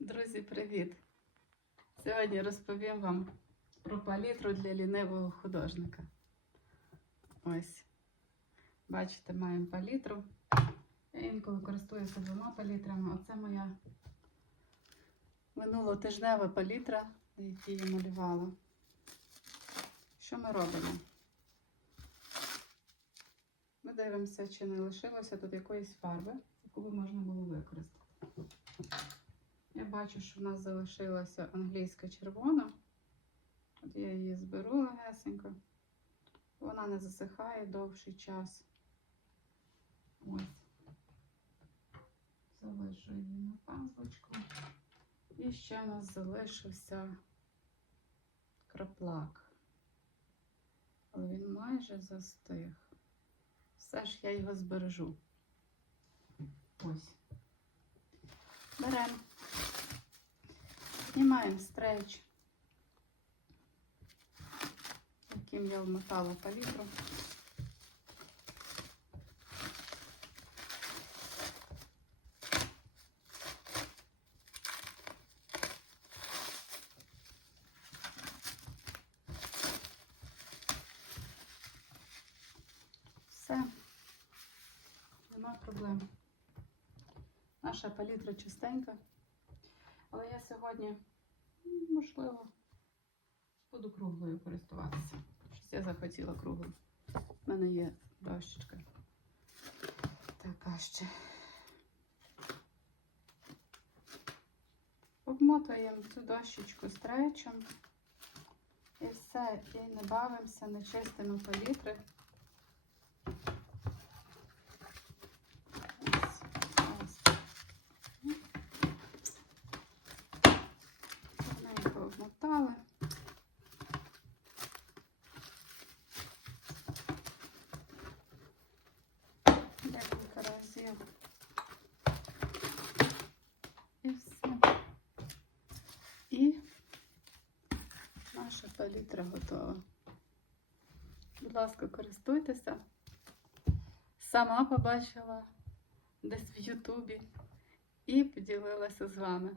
Друзі, привіт! Сьогодні розповім вам про палітру для лінивого художника. Ось, бачите, маємо палітру. Я інколи користуюся двома палітрами. Оце моя минулотижнева палітра, на якій я малювала. Що ми робимо? Ми дивимося, чи не лишилося тут якоїсь фарби, яку би можна було використати. Бачу, що в нас залишилася англійська червона. От я її зберу легесенько. Вона не засихає довший час. Ось. Залишу її на пазлочку. І ще в нас залишився краплак. Але він майже застиг. Все ж я його збережу. Ось. Беремо. Знімаємо стрейч, яким я вмотала палітру. Все, нема проблем. Наша палітра чистенька. Але я сьогодні, можливо, буду круглою користуватися. Щось я захотіла круглою. У мене є дощечка. Така ще. Обмотуємо цю дощечку стрейчем. І все, і не бавимося, не чистимо палітри. Ось, ось. Гарненько обмотали. Декілька разів. І все. І наша палітра готова. Будь ласка, користуйтеся. Сама побачила десь в Ютубі і поділилася з вами.